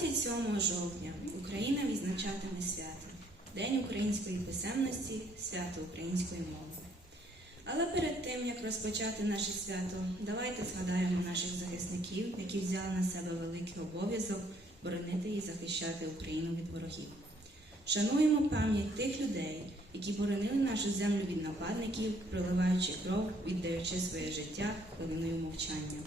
27 жовтня Україна відзначатиме свято День української писемності, свято української мови. Але перед тим, як розпочати наше свято, давайте згадаємо наших захисників, які взяли на себе великий обов'язок боронити і захищати Україну від ворогів. Шануємо пам'ять тих людей, які боронили нашу землю від нападників, проливаючи кров, віддаючи своє життя хвилиною мовчання.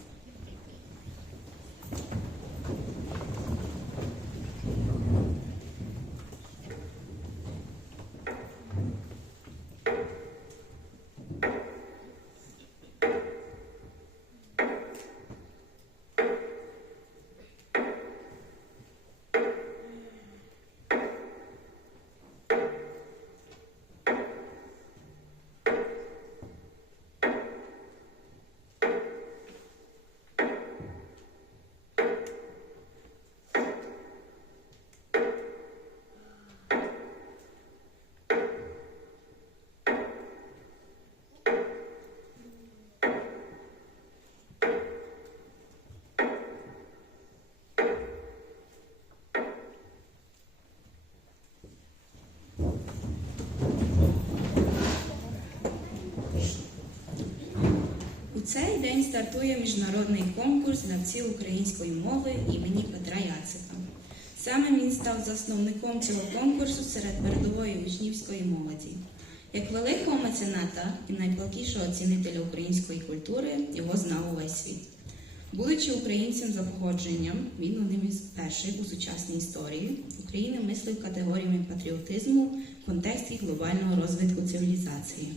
Цей день стартує міжнародний конкурс знавців української мови імені Петра Яцика. Саме він став засновником цього конкурсу серед передової учнівської молоді. Як великого мецената і найпалкішого цінителя української культури його знав увесь світ. Будучи українцем за походженням, він одним із перших у сучасній історії України мислив категоріями патріотизму в контексті глобального розвитку цивілізації.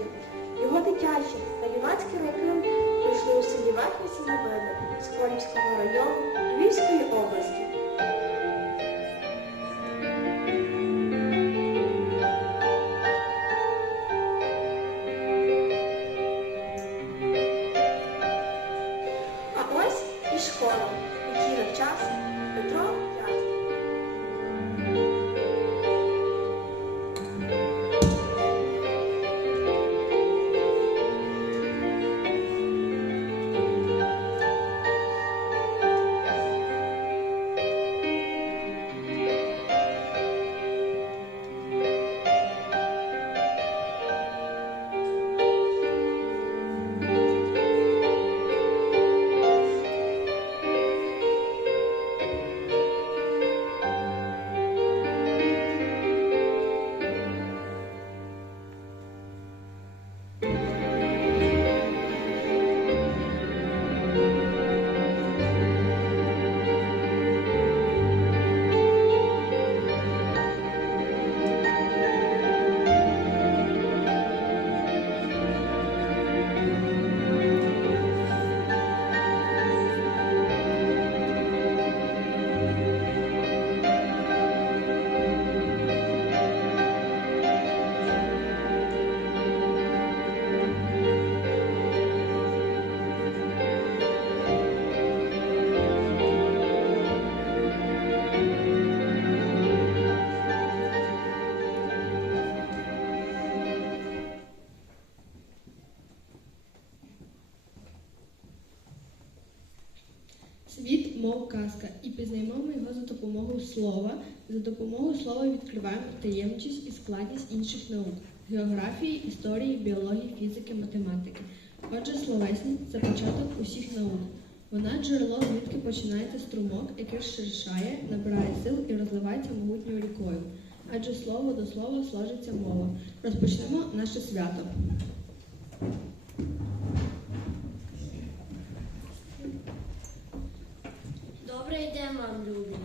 Походження. Його дитячі та юнацькі роки пройшли у селі Верхні Сіневини Сколівського району Львівської області. Мов казка, і пізнаймо його за допомогою слова. За допомогою слова відкриваємо таємничість і складність інших наук географії, історії, біології, фізики, математики. Отже, словесність це початок усіх наук. Вона джерело, звідки починається струмок, який ширшає, набирає сил і розливається могутньою рікою. Адже слово до слова сложиться мова. Розпочнемо наше свято. Добрий йде, мам, любі.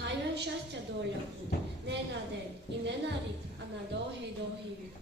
Хай вам щастя доля буде не на день і не на рік, а на довгий довгий вік.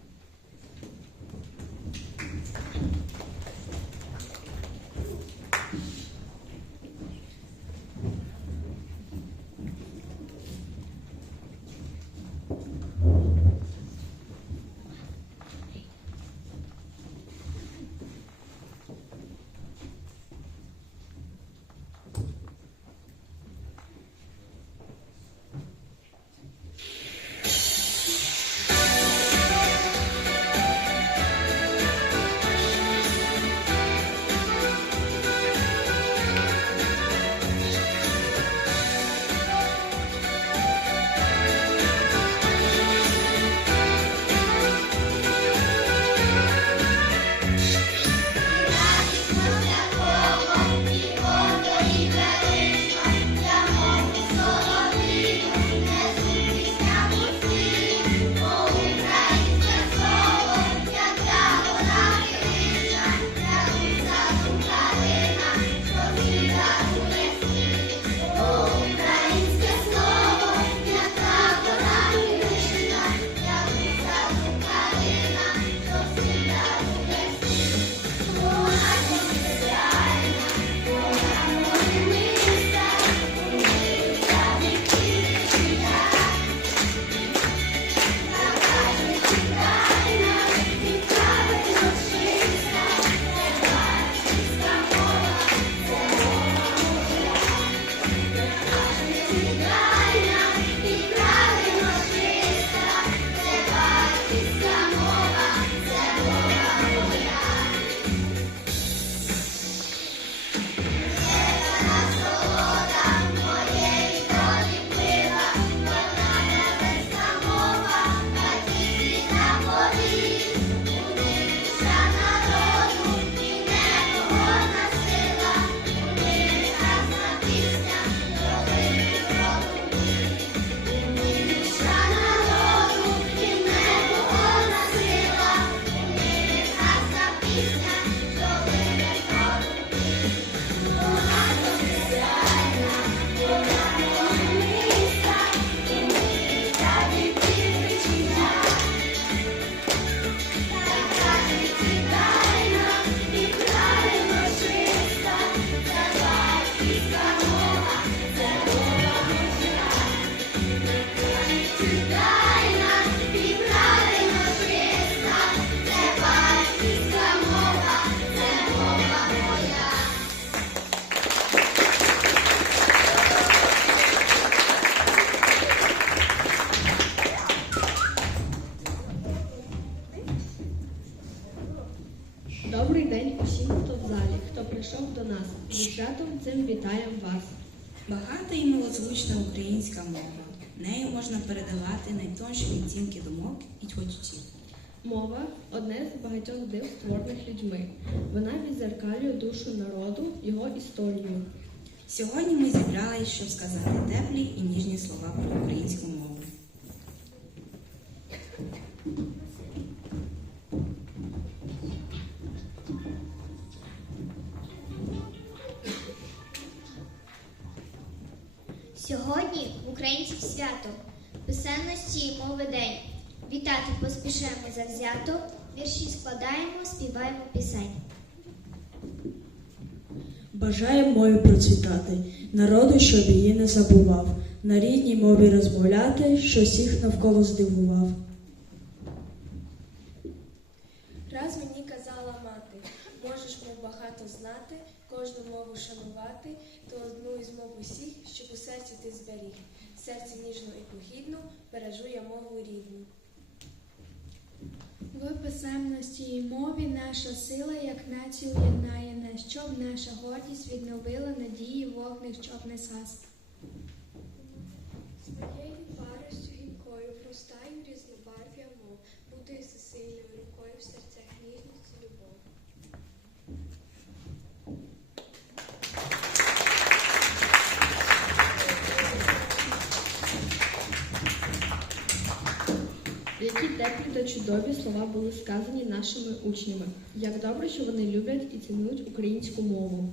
Добрий день усім, хто в залі, хто прийшов до нас. Зі святом цим вітаємо вас. Багата і малозвучна українська мова. Нею можна передавати найтонші відцінки думок і тьотюців. Мова одне з багатьох див, створених людьми. Вона відзеркалює душу народу, його історію. Сьогодні ми зібрались, щоб сказати теплі і ніжні слова про українську мову. Поспішаємо завзято, вірші складаємо, співаємо пісень. Бажаємо мові процвітати, народу, щоб її не забував, на рідній мові розмовляти, що всіх навколо здивував. Раз мені казала мати, можеш мов багато знати, кожну мову шанувати, то одну із мов усіх, щоб у серці ти зберіг. Серці ніжну і похідну, бережу я мову рідну. В писемності і мові наша сила, як націю єднає нас, щоб наша гордість відновила надії вогних, щоб не згас. Своєю паростю гімкою, простаю різнобарв'я та чудові слова були сказані нашими учнями. Як добре, що вони люблять і цінують українську мову.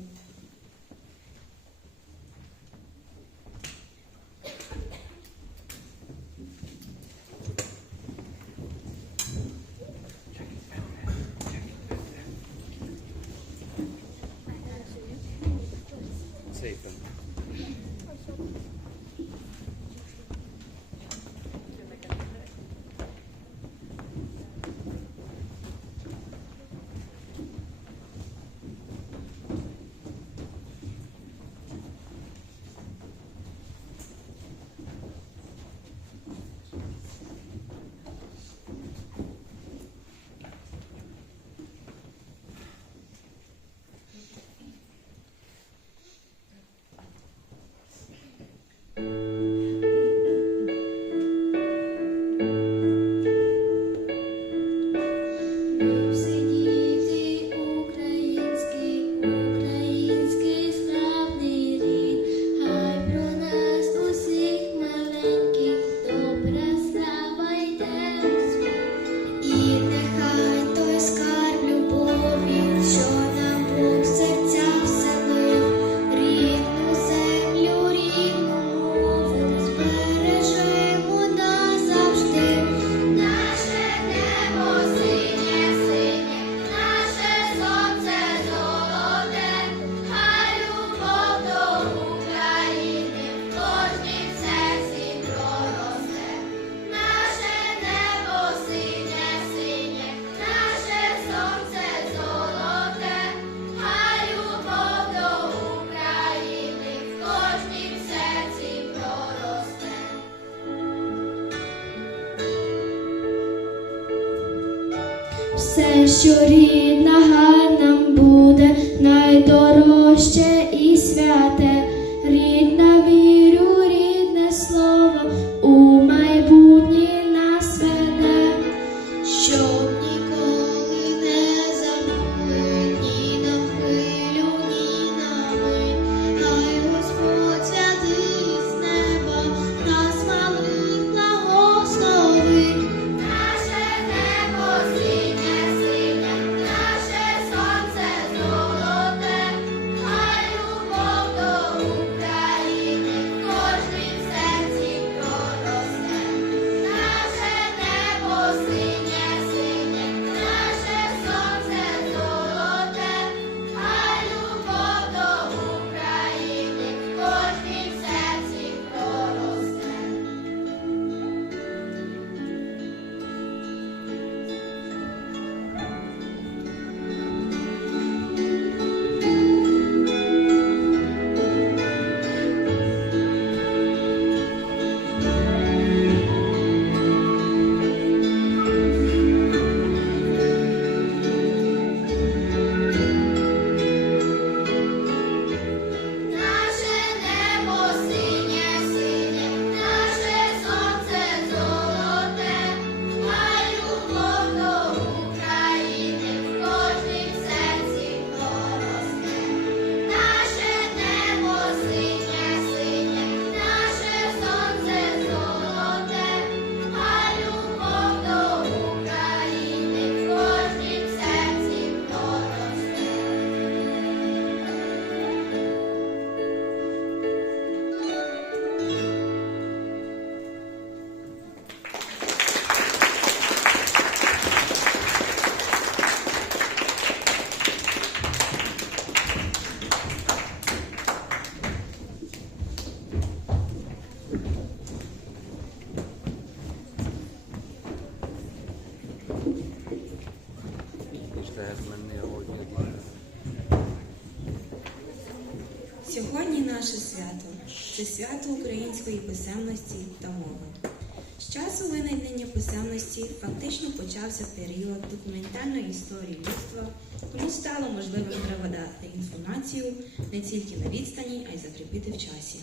Писемності та мови. З часу виникнення писемності фактично почався період документальної історії людства, коли стало можливим переводити інформацію не тільки на відстані, а й закріпити в часі.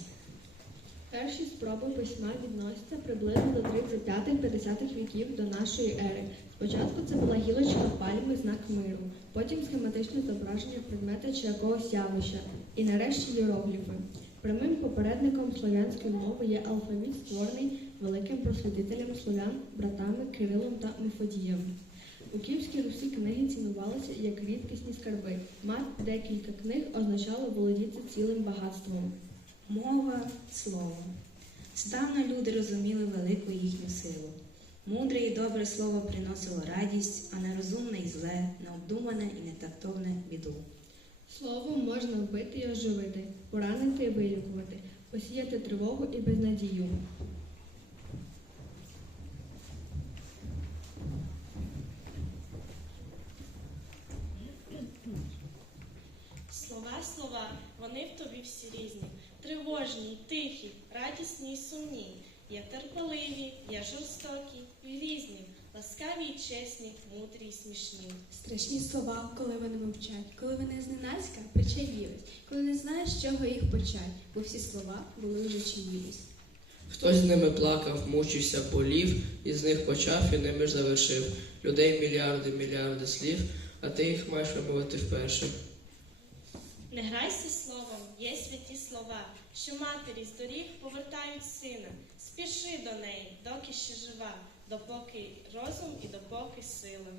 Перші спроби письма відносяться приблизно до 35-50 віків до нашої ери. Спочатку це була гілочка пальми, знак миру, потім схематичне зображення предмета чи якогось явища, і нарешті іерогліфи. Прямим попередником слов'янської мови є алфавіт, створений великим просвітителем слов'ян, братами Кирилом та Мефодієм. У Київській Русі книги цінувалися як рідкісні скарби. Мати декілька книг означало володіти цілим багатством. Мова слово. Здавна люди розуміли велику їхню силу. Мудре і добре слово приносило радість, а нерозумне і зле, необдумане і нетактовне біду. Словом можна вбити і оживити, поранити і вилікувати, посіяти тривогу і безнадію. Слова, слова, вони в тобі всі різні, тривожні, тихі, радісні й сумні. Є терпеливі, є жорстокі і різні, ласкаві й чесні, мудрі й смішні. Страшні слова, коли вони мовчать, коли вони зненацька причаїлись, коли не знаєш, з чого їх почать, бо всі слова були вже чиїсь. Хтось з ними плакав, мучився, болів, і з них почав і ними ж завершив. Людей мільярди, мільярди слів, а ти їх маєш вимовити вперше. Не грайся словом, є святі слова, що матері з доріг повертають сина. Спіши до неї, доки ще жива, допоки розум і допоки сила.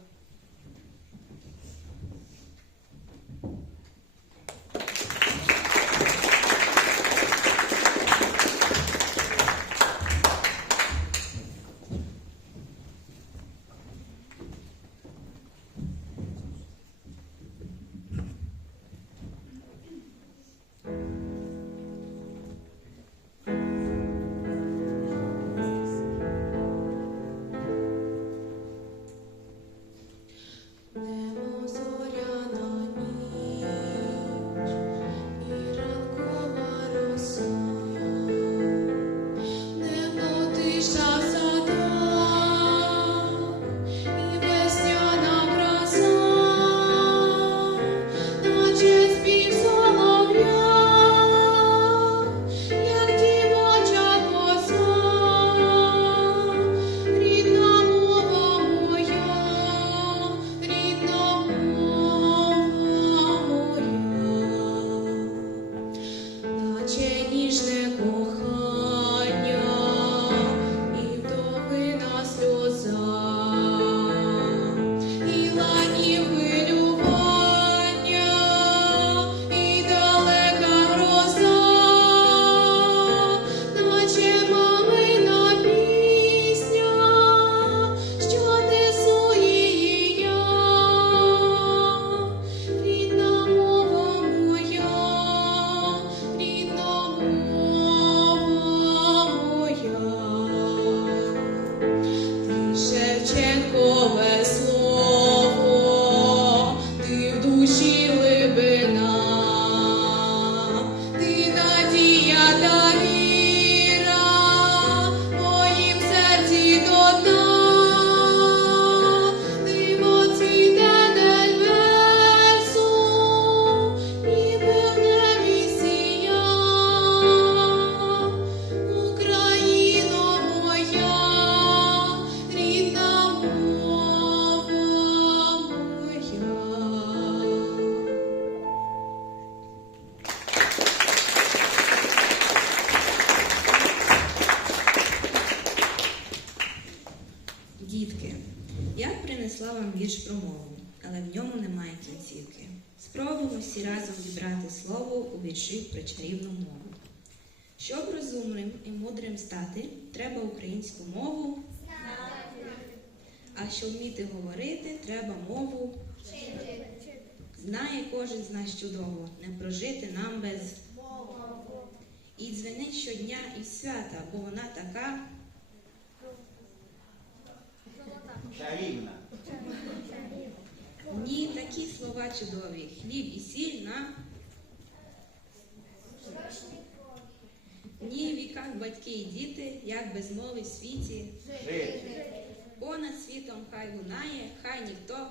Разом вібрати слово у вірші про чарівну мову. Щоб розумним і мудрим стати, треба українську мову. А щоб вміти говорити, треба мову. Знає кожен з нас чудово, не прожити нам без і дзвенить щодня і свята, бо вона така. Чарівна. Ні, такі слова чудові. Хліб і сіль на ні в віках батьки і діти, як без мови в світі. Понад світом хай лунає, хай ніхто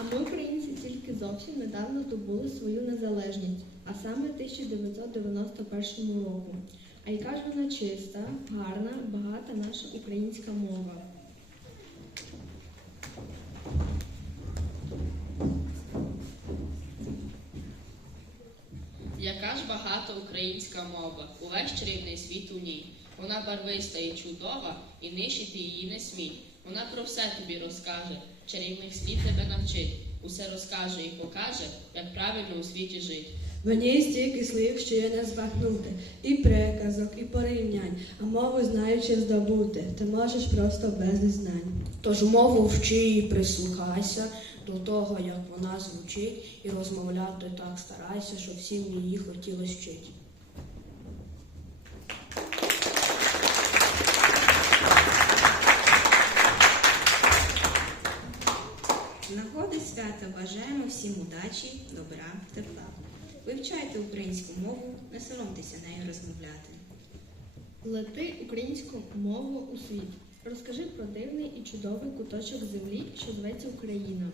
А ми, українці, тільки зовсім недавно здобули свою незалежність, а саме 1991 року. А яка ж вона чиста, гарна, багата наша українська мова. Яка ж багата українська мова, увесь чарівний світ у ній. Вона барвиста і чудова, і нищити її не смій. Вона про все тобі розкаже, чарівних слів тебе навчить, усе розкаже і покаже, як правильно у світі жить. В ній стільки слів, що є не збагнути, і приказок, і порівнянь, а мову знаючи здобути, ти можеш просто без знань. Тож мову вчи і прислухайся до того, як вона звучить, і розмовляти так старайся, щоб всім її хотілося вчити. Нагоди свята бажаємо всім удачі, добра, тепла. Вивчайте українську мову, не соромтеся нею розмовляти. Лети українську мову у світ. Розкажи про дивний і чудовий куточок землі, що зветься Україна.